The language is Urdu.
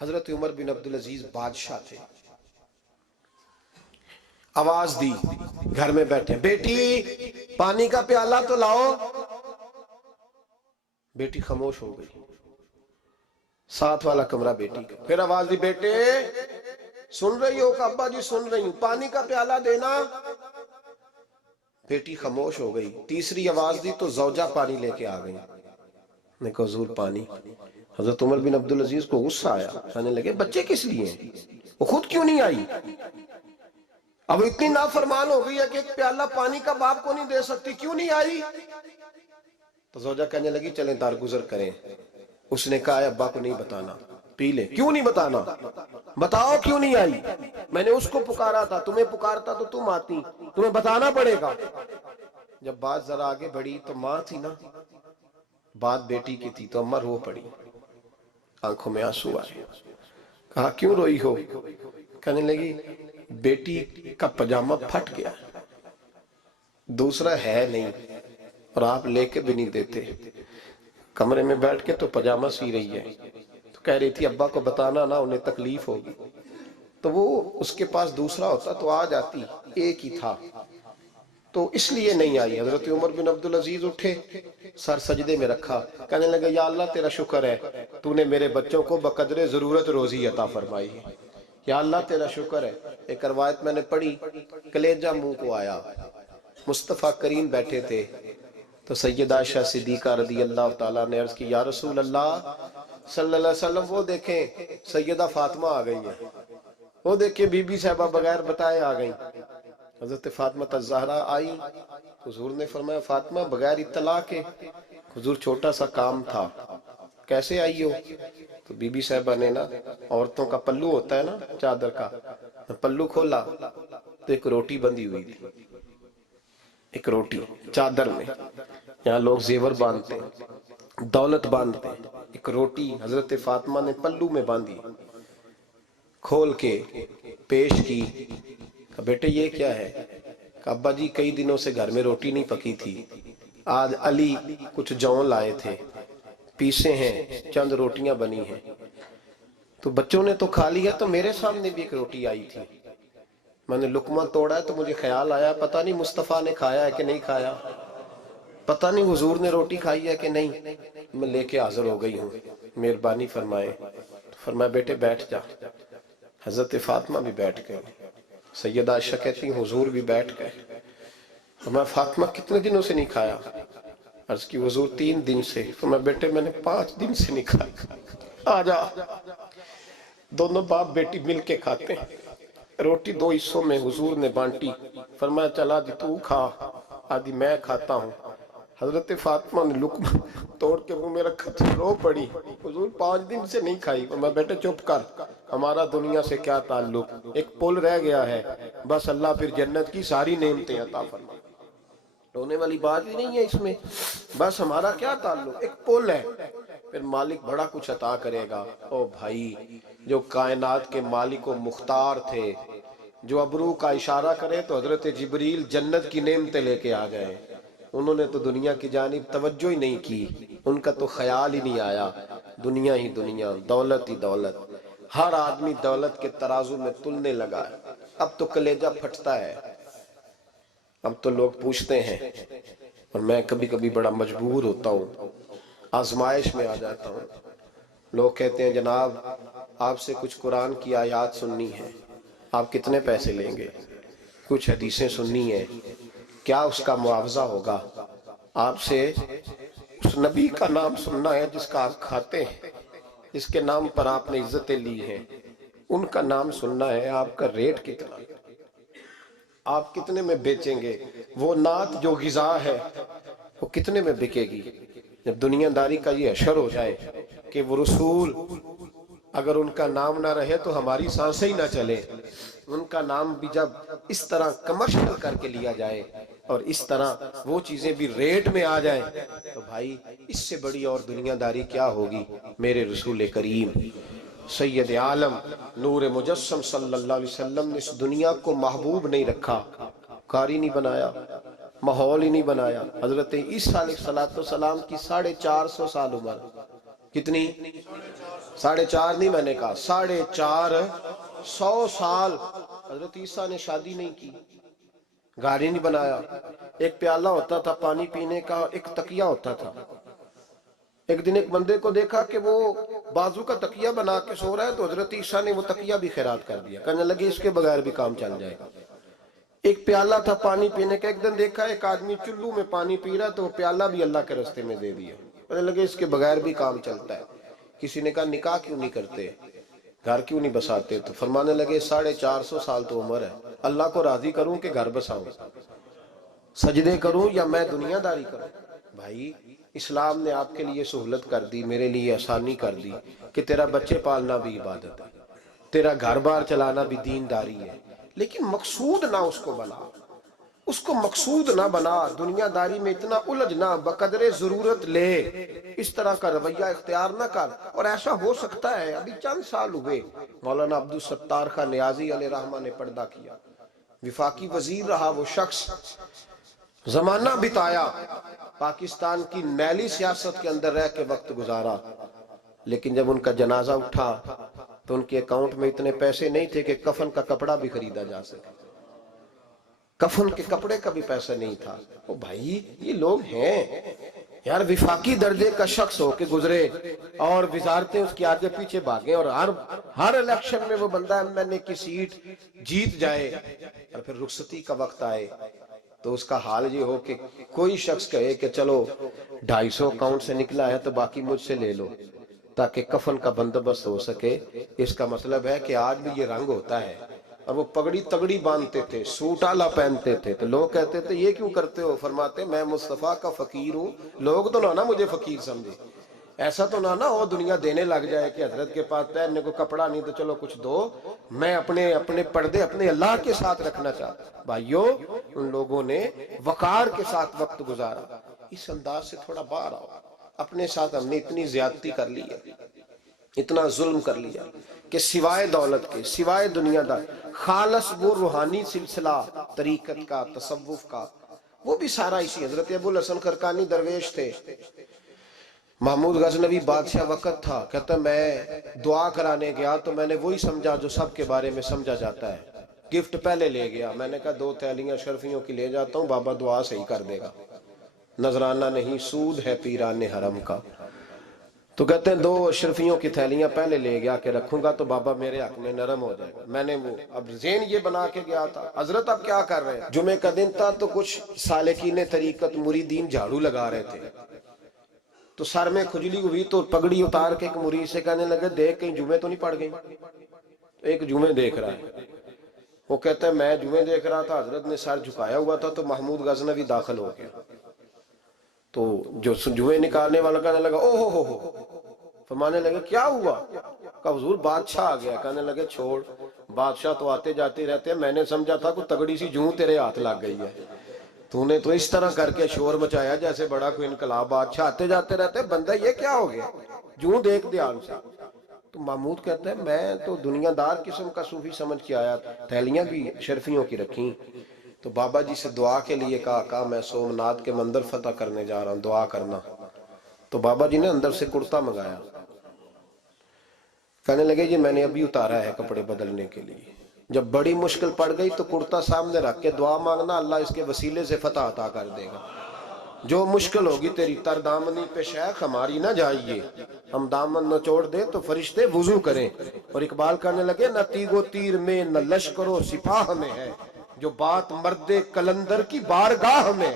حضرت عمر بن عبدالعزیز بادشاہ تھے، آواز دی، گھر میں بیٹھے، بیٹی پانی کا پیالہ تو لاؤ۔ بیٹی خاموش ہو گئی، ساتھ والا کمرہ بیٹی کا، پھر آواز دی، بیٹے سن رہی ہو کہ ابا جی سن رہی ہوں، پانی کا پیالہ دینا۔ بیٹی خاموش ہو گئی، تیسری آواز دی تو زوجہ پانی لے کے آ گئی، نے کہا حضور پانی۔ حضرت عمر بن عبدالعزیز کو غصہ آیا، کہنے لگے بچے کس لیے ہیں، وہ خود کیوں نہیں آئی؟ اب اتنی نافرمان ہو گئی ہے کہ ایک پیالہ پانی کا باپ کو نہیں دے سکتی، کیوں نہیں آئی؟ تو زوجہ کہنے لگی چلیں درگزر کریں۔ اس نے کہا ابا کو نہیں بتانا، پی لے۔ کیوں نہیں بتانا؟ بتاؤ کیوں نہیں آئی؟ میں نے اس کو پکارا تھا، تمہیں پکارتا تو تم آتی، تمہیں بتانا پڑے گا۔ جب بات ذرا آگے بڑھی تو ماں تھی نا، بات بیٹی کی تھی، تو اماں رو پڑی، آنکھوں میں آنسو آئے۔ کہا کیوں روئی ہو؟ کہنے لگی بیٹی کا پجامہ پھٹ گیا، دوسرا ہے نہیں، اور آپ لے کے بھی نہیں دیتے، کمرے میں بیٹھ کے تو پجامہ سی رہی ہے، تو کہہ رہی تھی ابا کو بتانا نہ، انہیں تکلیف ہوگی، تو وہ اس کے پاس دوسرا ہوتا تو آ جاتی، ایک ہی تھا، تو اس لیے نہیں آئی۔ حضرت عمر بن عبدالعزیز اٹھے، سر سجدے میں رکھا، کہنے لگے یا اللہ تیرا شکر ہے، تو نے میرے بچوں کو بقدر ضرورت روزی عطا فرمائی ہے، یا اللہ تیرا شکر ہے۔ ایک روایت میں نے پڑھی، کلیجہ منہ کو آیا، مصطفیٰ کریم بیٹھے تھے، تو سیدہ عائشہ صدیقہ رضی اللہ تعالیٰ نے عرض کی یا رسول اللہ صلی اللہ علیہ وسلم وہ دیکھیں سیدہ فاطمہ آ گئی ہیں، وہ دیکھیں بی بی صاحبہ بغیر بتائے آ گئیں۔ حضرت فاطمہ الزہرا آئی، حضور نے فرمایا فاطمہ بغیر اطلاع کے؟ حضور چھوٹا سا کام تھا۔ کیسے آئی ہو؟ تو بی بی صاحبہ نے نا، عورتوں کا پلو ہوتا ہے نا چادر کا، پلو کھولا تو ایک روٹی بندھی ہوئی تھی، ایک روٹی چادر میں، یہاں لوگ زیور باندھتے ہیں، دولت باندھتے ہیں، ایک روٹی حضرت فاطمہ نے پلو میں باندھی، کھول کے پیش کی، کہا بیٹے یہ کیا ہے؟ کہا ابا جی کئی دنوں سے گھر میں روٹی نہیں پکی تھی، آج علی کچھ جون لائے تھے، پیسے ہیں، چند روٹیاں بنی ہیں، تو بچوں نے تو کھا لیا، تو میرے سامنے بھی ایک روٹی آئی تھی، میں نے لقمہ توڑا ہے تو مجھے خیال آیا پتہ نہیں مصطفیٰ نے کھایا ہے کہ نہیں کھایا، پتہ نہیں حضور نے روٹی کھائی ہے کہ نہیں، میں لے کے حاضر ہو گئی ہوں، مہربانی فرمائے۔ فرمایا بیٹے بیٹھ جا۔ حضرت فاطمہ بھی بیٹھ گئے، سیدہ عائشہ کہتی ہیں حضور بھی بیٹھ گئے۔ فرمایا فاطمہ کتنے دنوں سے نہیں کھایا؟ عرض کی حضور 3 دن سے۔ فرمایا بیٹے میں نے 5 دن سے نہیں کھایا، آ جا۔ دونوں باپ بیٹی مل کے کھاتے ہیں، روٹی 2 حصوں میں حضور نے بانٹی، فرمایا چلا جی تو کھا، آدھی میں کھاتا ہوں۔ حضرت فاطمہ نے لقمہ توڑ کے منہ میں رکھا تو رو پڑی، حضور 5 دن سے نہیں کھائی۔ فرمایا بیٹے چپ کر، ہمارا دنیا سے کیا تعلق، ایک پل رہ گیا ہے، بس اللہ پھر جنت کی ساری نعمتیں عطا فرمائے، رونے والی بات ہی نہیں ہے اس میں، بس ہمارا کیا تعلق، ایک پل ہے، پھر مالک بڑا کچھ عطا کرے گا۔ او بھائی جو کائنات کے مالک و مختار تھے، جو ابرو کا اشارہ کرے تو حضرت جبریل جنت کی نعمتیں لے کے آ گئے، انہوں نے تو دنیا کی جانب توجہ ہی نہیں کی، ان کا تو خیال ہی نہیں آیا، دنیا ہی دنیا، دولت ہی دولت، ہر آدمی دولت کے ترازو میں تلنے لگا ہے۔ اب تو کلیجہ پھٹتا ہے، اب تو لوگ پوچھتے ہیں، اور میں کبھی کبھی بڑا مجبور ہوتا ہوں، آزمائش میں آ جاتا ہوں، لوگ کہتے ہیں جناب آپ سے کچھ قرآن کی آیات سننی ہے، آپ کتنے پیسے لیں گے؟ کچھ حدیثیں سننی ہیں، کیا اس کا معاوضہ ہوگا؟ آپ سے اس نبی کا نام سننا ہے جس کا آپ کھاتے ہیں، جس کے نام پر آپ نے عزتیں لی ہیں، ان کا نام سننا ہے، آپ کا ریٹ کتنا، آپ کتنے میں بیچیں گے؟ وہ نعت جو غذا ہے وہ کتنے میں بکے گی؟ جب دنیا داری کا یہ حشر ہو جائے کہ وہ رسول اگر ان کا نام نہ رہے تو ہماری سانسیں ہی نہ چلے، ان کا نام بھی جب اس طرح کمرشل کر کے لیا جائے اور اس طرح وہ چیزیں بھی ریٹ میں آ جائیں، تو بھائی اس سے بڑی اور دنیا داری کیا ہوگی؟ میرے رسول کریم سید عالم نور مجسم صلی اللہ علیہ وسلم نے اس دنیا کو محبوب نہیں رکھا، قاری نہیں بنایا، ماحول ہی نہیں بنایا۔ حضرت عیسیٰ علیہ السلام کی 450 سال عمر، کتنی 4.5 نہیں، میں نے کہا 450 سال حضرت عیسیٰ نے شادی نہیں کی، گاڑی نہیں بنایا، ایک پیالہ ہوتا تھا پانی پینے کا، ایک تکیہ ہوتا تھا۔ ایک دن ایک بندے کو دیکھا کہ وہ بازو کا تکیہ بنا کے سو رہا ہے، تو حضرت عیسیٰ نے وہ تکیہ بھی خیرات کر دیا، کہنے لگے اس کے بغیر بھی کام چل جائے گا۔ ایک پیالہ تھا پانی پینے کا، ایک دن دیکھا ایک آدمی چلو میں پانی پی رہا، تو وہ پیالہ بھی اللہ کے راستے میں دے دیا، کہنے لگے اس کے بغیر بھی کام چلتا ہے۔ کسی نے کہا نکاح کیوں نہیں کرتے، گھر کیوں نہیں بساتے؟ تو فرمانے لگے 450 سال تو عمر ہے، اللہ کو راضی کروں کہ گھر بساؤں، سجدے کروں یا میں دنیا داری کروں؟ بھائی اسلام نے آپ کے لیے سہولت کر دی، میرے لیے آسانی کر دی کہ تیرا بچے پالنا بھی عبادت ہے، تیرا گھر بار چلانا بھی دینداری ہے، لیکن مقصود نہ اس کو بنا، اس کو مقصود نہ بنا، دنیا داری میں اتنا الجھ نہ، بقدر ضرورت لے، اس طرح کا رویہ اختیار نہ کر۔ اور ایسا ہو سکتا ہے، ابھی چند سال ہوئے مولانا عبدالستار خان نیازی علیہ رحمہ نے پردہ کیا، وفاقی وزیر رہا وہ شخص، زمانہ بتایا، پاکستان کی میلی سیاست کے اندر رہ کے وقت گزارا، لیکن جب ان کا جنازہ اٹھا تو ان کے اکاؤنٹ میں اتنے پیسے نہیں تھے کہ کفن کا کپڑا بھی خریدا جا سکے، کفن کے کپڑے کا بھی پیسہ نہیں تھا۔ او بھائی یہ لوگ ہیں یار، وفاقی درجے کا شخص ہو کے گزرے اور وزارتیں اس کے آگے پیچھے بھاگیں، اور ہر الیکشن میں وہ بندہ MNA کی سیٹ جیت جائے، اور پھر رخصتی کا وقت آئے تو اس کا حال یہ ہو کہ کوئی شخص کہے کہ چلو 250 اکاؤنٹ سے نکلا ہے تو باقی مجھ سے لے لو تاکہ کفن کا بندوبست ہو سکے۔ اس کا مطلب ہے کہ آج بھی یہ رنگ ہوتا ہے۔ اور وہ پگڑی تگڑی باندھتے تھے، سوٹ آلہ پہنتے تھے، تو لوگ کہتے تھے یہ کیوں کرتے ہو؟ فرماتے میں مصطفیٰ کا فقیر ہوں، لوگ تو نہ مجھے فقیر سمجھے، ایسا تو نہ ہو دنیا دینے لگ جائے کہ حضرت کے پاس پہننے کو کپڑا نہیں تو چلو کچھ دو، میں اپنے پردے اپنے اللہ کے ساتھ رکھنا چاہتا۔ بھائیو ان لوگوں نے وقار کے ساتھ وقت گزارا۔ اس انداز سے تھوڑا باہر آؤ، اپنے ساتھ ہم نے اتنی زیادتی کر لی ہے، اتنا ظلم کر لیا کہ سوائے دولت کے، سوائے دنیا دار، خالص وہ روحانی سلسلہ طریقت کا، تصوف کا، وہ بھی سارا اسی۔ حضرت ابو الحسن خرقانی درویش تھے، محمود غزنوی بادشاہ وقت تھا، کہتا میں دعا کرانے گیا تو میں نے وہی سمجھا جو سب کے بارے میں سمجھا جاتا ہے، گفٹ پہلے لے گیا، میں نے کہا 2 تھیلیاں شرفیوں کی لے جاتا ہوں، بابا دعا صحیح کر دے گا، نذرانہ نہیں سود ہے پیران حرم کا۔ تو کہتے ہیں 2 اشرفیوں کی تھیلیاں پہلے لے گیا کہ رکھوں گا تو بابا میرے حق میں نرم ہو جائے گا۔ میں نے وہ اب ذہن یہ بنا کے گیا تھا، حضرت اب کیا کر رہے ہیں؟ جمعہ کا دن تھا تو کچھ سالکین طریقت مریدین جھاڑو لگا رہے تھے، تو سر میں کھجلی ہوئی تو پگڑی اتار کے ایک مرید سے کہنے لگے دیکھ کہیں جمعے تو نہیں پڑ گئی؟ تو ایک جمعے دیکھ رہا ہے، وہ کہتا ہے میں جمعے دیکھ رہا تھا، حضرت نے سر جھکایا ہوا تھا تو محمود غزنوی داخل ہو گیا، تو جو جمعے نکالنے والا کہنے لگا او ہو، فرمانے لگے کیا ہوا؟ کہا حضور بادشاہ آ گیا۔ کہنے لگے چھوڑ، بادشاہ تو آتے جاتے رہتے ہیں، میں نے سمجھا تھا کوئی تگڑی سی جوں تیرے ہاتھ لگ گئی ہے، تو نے تو اس طرح کر کے شور مچایا جیسے بڑا کوئی انقلاب، بادشاہ آتے جاتے رہتے، بندہ یہ کیا ہو گیا؟ جوں دیکھ دھیان سے۔ تو محمود کہتا ہے میں تو دنیا دار قسم کا صوفی سمجھ کے آیا، تھیلیاں بھی شرفیوں کی رکھیں، تو بابا جی سے دعا کے لیے کہا میں سومناتھ کے مندر فتح کرنے جا رہا ہوں، دعا کرنا۔ تو بابا جی نے اندر سے کرتا منگایا، کہنے لگے جی میں نے ابھی اتارا ہے کپڑے بدلنے کے لیے، جب بڑی مشکل پڑ گئی تو کرتا سامنے رکھ کے دعا مانگنا، اللہ اس کے وسیلے سے فتح عطا کر دے گا۔ جو مشکل ہوگی تیری تر دامنی پہ شیخ ہماری نہ جائیے، ہم دامن نہ چھوڑ دیں تو فرشتے وضو کریں۔ اور اقبال کہنے لگے نہ تیگ و تیر میں نہ لشکر و سپاہ میں ہے، جو بات مرد کلندر کی بارگاہ میں